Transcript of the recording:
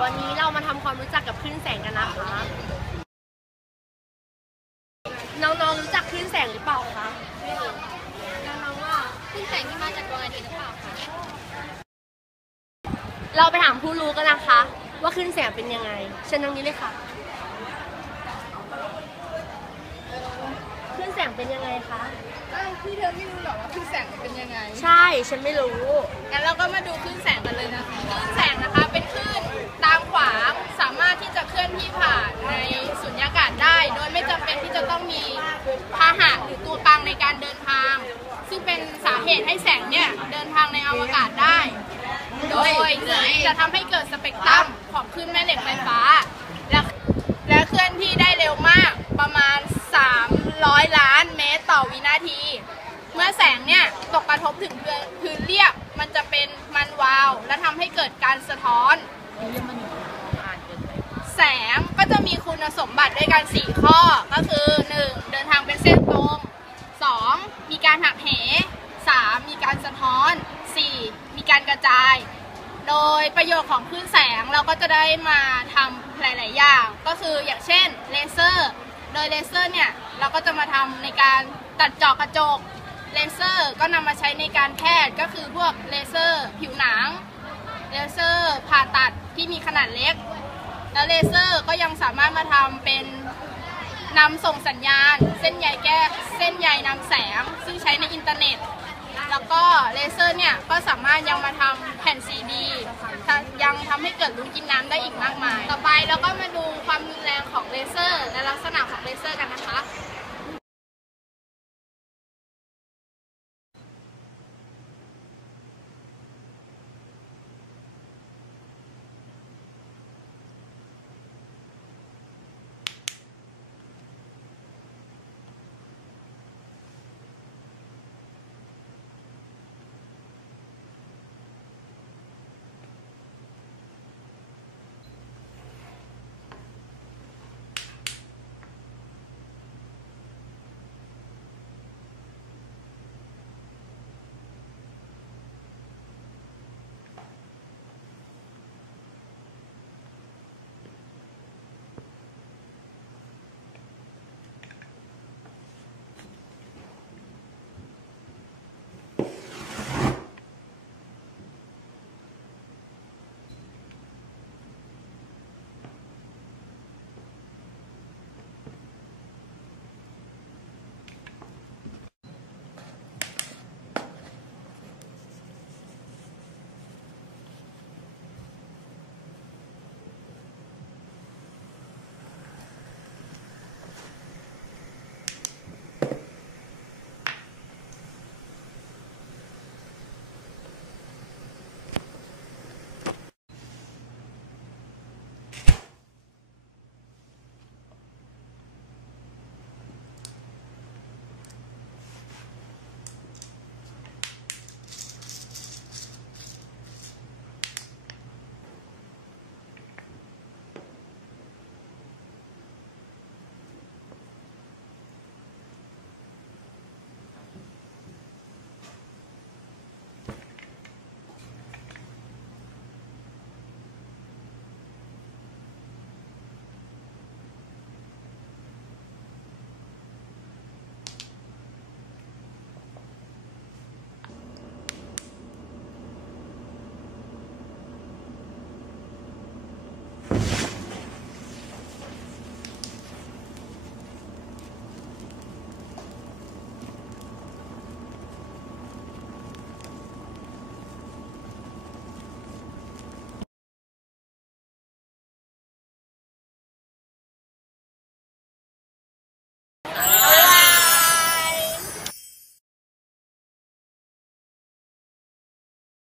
วันนี้เรามาทำความรู้จักกับคลื่นแสงกันนะคะ น้องๆรู้จักคลื่นแสงหรือเปล่าคะน้องๆว่าคลื่นแสงที่มาจากดวงอาทิตย์หรือเปล่าคะ เราไปถามผู้รู้กันนะคะ ว่าคลื่นแสงเป็นยังไงเชิญตรงนี้เลยค่ะคลื่นแสงเป็นยังไงคะ พี่เธอไม่รู้หรอว่าคลื่นแสงเป็นยังไง ใช่ ฉันไม่รู้ งั้นเราก็มาดูคลื่นแสงกันเลยนะคะ ลื่อนที่ผ่านในสุญญากาศได้ โดยไม่จำเป็นที่จะต้องมีพาหะหรือตัวปังในการเดินทาง ซึ่งเป็นสาเหตุให้แสงเนี่ยเดินทางในอวกาศได้ โดยจะทำให้เกิดสเปกตรัมของคลื่นแม่เหล็กไฟฟ้า และและเคลื่อนที่ได้เร็วมากประมาณ 300 ล้านเมตรต่อวินาที เมื่อแสงเนี่ยตกกระทบถึงพื้นพื้นเรียบมันจะเป็นมันวาว และทำให้เกิดการสะท้อน จะมีคุณสมบัติด้วยกัน 4 ข้อ ก็คือ 1. เดินทางเป็นเส้นตรง 2. มีการหักเห 3. มีการสะท้อน 4. มีการกระจาย โดยประโยชน์ของคลื่นแสงเราก็จะได้มาทำหลาย ๆ อย่าง ก็คืออย่างเช่นเลเซอร์ โดยเลเซอร์เนี่ยเราก็จะมาทำในการตัดเจาะกระจก เลเซอร์ก็นำมาใช้ในการแพทย์ก็คือพวกเลเซอร์ ผิวหนัง เลเซอร์ผ่าตัดที่มีขนาดเล็ก แล้วเลเซอร์ก็ยังสามารถมาทำเป็นนำส่งสัญญาณ เส้นใยแก้เส้นใยนำแสง ซึ่งใช้ในอินเทอร์เน็ต แล้วก็เลเซอร์เนี่ยก็สามารถยังมาทำแผ่นซีดียังทำให้เกิดลูกกินน้ำได้อีกมากมาย ต่อไปเราก็มาดูความรุนแรงของเลเซอร์ และลักษณะของเลเซอร์กันนะคะ